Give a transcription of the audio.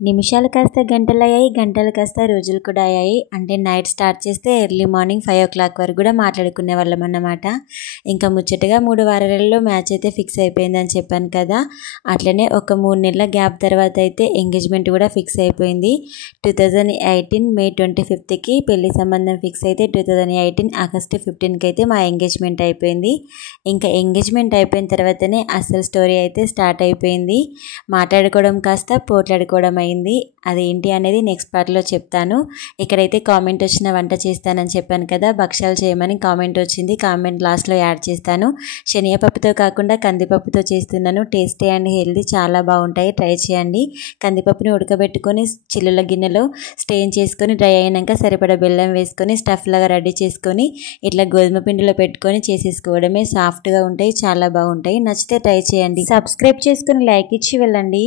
నిమిషాలు కాస్త గంటలయ్యాయి, గంటలు కాస్త రోజులు కూడా అయ్యాయి. అంటే నైట్ స్టార్ట్ చేస్తే ఎర్లీ మార్నింగ్ 5 o'clock వరకు కూడా మాట్లాడుకునే వాళ్ళం అన్నమాట. ఇంకా ముచ్చటగా 3 వారాలలో మ్యాచ్ అయితే ఫిక్స్ అయిపోయిందని చెప్పాను కదా. అట్లనే ఒక 3 నెలల గ్యాప్ తర్వాత అయితే ఎంగేజ్మెంట్ కూడా ఫిక్స్ అయిపోయింది. 2018 May 25కి పెళ్లి సంబంధం ఫిక్స్ అయితే 2018 August 15కి అయితే మా ఎంగేజ్మెంట్ అయిపోయింది. ఇంకా ఎంగేజ్మెంట్ అయిపోయిన తర్వాతనే అసలు స్టోరీ అయితే స్టార్ట్ అయిపోయింది. మాట్లాడుకోవడం కాస్త పోట్లాడుకోవడం అయింది. అదేంటి అనేది నెక్స్ట్ పార్ట్లో చెప్తాను. ఇక్కడైతే కామెంట్ వచ్చిన వంట చేస్తానని చెప్పాను కదా, భక్షాలు చేయమని కామెంట్ వచ్చింది. కామెంట్ లాస్ట్లో యాడ్ చేస్తాను. శనగపప్పుతో కాకుండా కందిపప్పుతో చేస్తున్నాను. టేస్టీ అండ్ హెల్దీ, చాలా బాగుంటాయి, ట్రై చేయండి. కందిపప్పుని ఉడకబెట్టుకొని చిల్లుల గిన్నెలో స్టెయిన్ చేసుకొని డ్రై అయినాక సరిపడా బెల్లం వేసుకొని స్టఫ్ లాగా రెడీ చేసుకొని ఇట్లా గోధుమ పిండిలో పెట్టుకొని చేసేసుకోవడమే. సాఫ్ట్గా ఉంటాయి, చాలా బాగుంటాయి. నచ్చితే ట్రై చేయండి. సబ్స్క్రైబ్ చేసుకొని లైక్ ఇచ్చి వెళ్ళండి.